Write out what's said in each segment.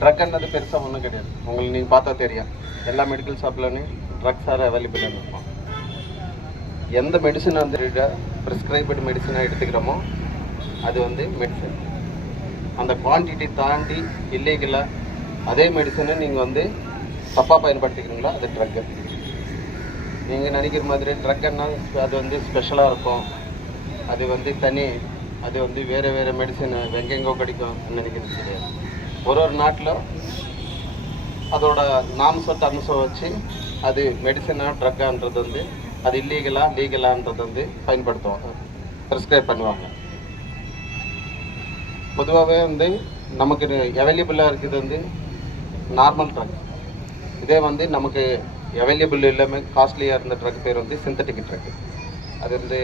ட்ரக்ன்றது பெருசாக ஒன்றும் கிடையாது. உங்களுக்கு நீங்கள் பார்த்தா தெரியும். எல்லா மெடிக்கல் ஷாப்லையும் ட்ரக்ஸ் ஆர் அவைலபிள் இருக்கும். எந்த மெடிசன் வந்து ப்ரிஸ்கிரைப்டு மெடிசனாக எடுத்துக்கிறோமோ அது வந்து மெடிசன் அந்த குவான்டிட்டி தாண்டி இல்லீகலாக அதே மெடிசனை நீங்கள் வந்து தப்பாக பயன்படுத்திக்கிறீங்களோ அது ட்ரக்கு நீங்கள் நினைக்கிற மாதிரி ட்ரக்குன்னா அது வந்து ஸ்பெஷலாக இருக்கும். அது வந்து தனி அது வந்து வேறு வேறு மெடிசன் எங்கெங்கோ கிடைக்கும் நினைக்கிறது கிடையாது. ஒரு ஒரு நாட்டில் அதோட நாம்ச டர்ம்ஸை வச்சு அது மெடிசனாக ட்ரக்கான்றது வந்து அது இல்லீகலா லீகலான்றது வந்து பயன்படுத்துவாங்க ப்ரிஸ்கிரைப் பண்ணுவாங்க. பொதுவாகவே வந்து நமக்கு அவைலபிளாக இருக்குது வந்து நார்மல் ட்ரக் இதே வந்து நமக்கு அவைலபிள் இல்லாமல் காஸ்ட்லியாக இருந்த ட்ரக் பேர் வந்து சிந்தட்டிக் ட்ரக் அது வந்து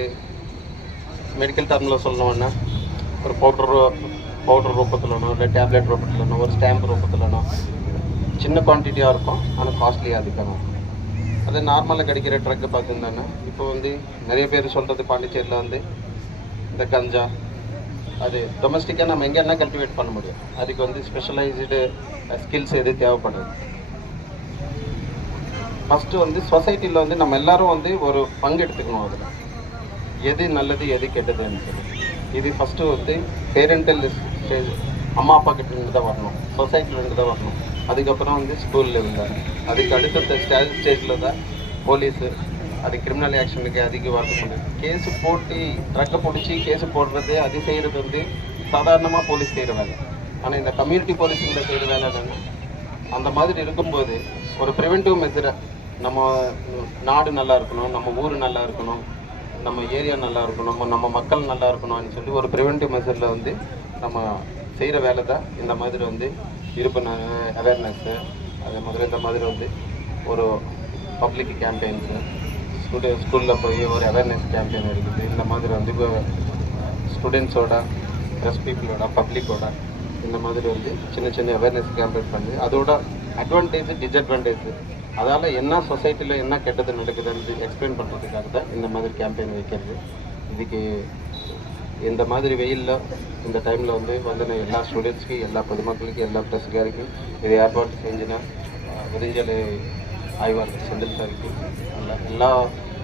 மெடிக்கல் டர்மில் சொல்லணும்னா ஒரு பவுடர் பவுடர் ரூபத்திலனோ இல்லை டேப்லெட் ரூபத்திலனோ ஒரு ஸ்டாம்ப் ரூபத்திலனோ சின்ன குவான்டிட்டியாக இருக்கும் ஆனால் காஸ்ட்லியாக அதிகமாக இருக்கும் அது நார்மலாக கிடைக்கிற ட்ரக்கு பார்த்துருந்தானே இப்போ வந்து நிறைய பேர் சொல்கிறது பாண்டிச்சேரியில் வந்து இந்த கஞ்சா அது டொமஸ்டிக்காக நம்ம எங்கேனா கல்டிவேட் பண்ண முடியும். அதுக்கு வந்து ஸ்பெஷலைஸ்டு ஸ்கில்ஸ் எது தேவைப்படுது? ஃபஸ்ட்டு வந்து சொசைட்டியில் வந்து நம்ம எல்லாரும் வந்து ஒரு பங்கு எடுத்துக்கணும் அதில். எது நல்லது எது கெட்டதுன்னு சொல்லி. இது ஃபஸ்ட்டு வந்து பேரண்டல் அம்மா அப்பா கிட்ட இருந்து தான் வரணும். சொசைட்டில இருந்து தான் வரணும். அதுக்கப்புறம் வந்து ஸ்கூல் லெவலில் அதுக்கு அடுத்த ஸ்டேஜ் ஸ்டேஜில் தான் போலீஸு அது கிரிமினல் ஆக்ஷனுக்கு அதிக வரது முடியும் கேஸு போட்டு ட்ரக்கை பிடிச்சி கேஸு போடுறது அது செய்கிறது வந்து சாதாரணமாக போலீஸ் செய்கிற வேலை. ஆனால் இந்த கம்யூனிட்டி போலீஸுங்கிற செய்கிற வேலை என்னென்னா அந்த மாதிரி இருக்கும்போது ஒரு ப்ரிவென்டிவ் மெஷரை நம்ம நாடு நல்லா இருக்கணும் நம்ம ஊர் நல்லா இருக்கணும் நம்ம ஏரியா நல்லா இருக்கணும் நம்ம மக்கள் நல்லா இருக்கணும்னு சொல்லி ஒரு ப்ரிவென்டிவ் மெஷரில் வந்து நம்ம செய்கிற வேலை தான் இந்த மாதிரி வந்து இருப்பு அவேர்னஸ்ஸு அதே மாதிரி இந்த மாதிரி வந்து ஒரு பப்ளிக் கேம்பெயின்ஸு ஸ்டூடெண்ட் ஸ்கூலில் போய் ஒரு அவேர்னஸ் கேம்பெயின் இருக்குது இந்த மாதிரி வந்து இப்போ ஸ்டூடெண்ட்ஸோட ப்ரெஸ் பீப்புளோட பப்ளிக்கோட இந்த மாதிரி வந்து சின்ன சின்ன அவேர்னஸ் கேம்பெயின் பண்ணி அதோட அட்வான்டேஜ் டிஸ்அட்வான்டேஜ் அதால் என்ன சொசைட்டியில் என்ன கெட்டது நடக்குதுன்னு எக்ஸ்பிளைன் பண்ணுறதுக்காக தான் இந்த மாதிரி கேம்பெயின் வைக்கிறது. இதுக்கு இந்த மாதிரி வெயிலில் இந்த டைமில் வந்து வந்து எல்லா ஸ்டூடெண்ட்ஸ்க்கு எல்லா பொதுமக்களுக்கு எல்லா ப்ரெஸ்காருக்கும் இது ஏற்பாடு செஞ்சுனா விரிஞ்சல் ஆய்வாளர் செந்தில் சாருக்கு எல்லா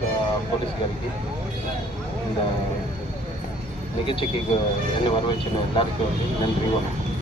போலீஸ்காருக்கும் போலீஸ்காருக்கு இந்த நிகழ்ச்சிக்கு என்ன வரவழைச்சின எல்லாருக்கும் வந்து நன்றி வணக்கம்.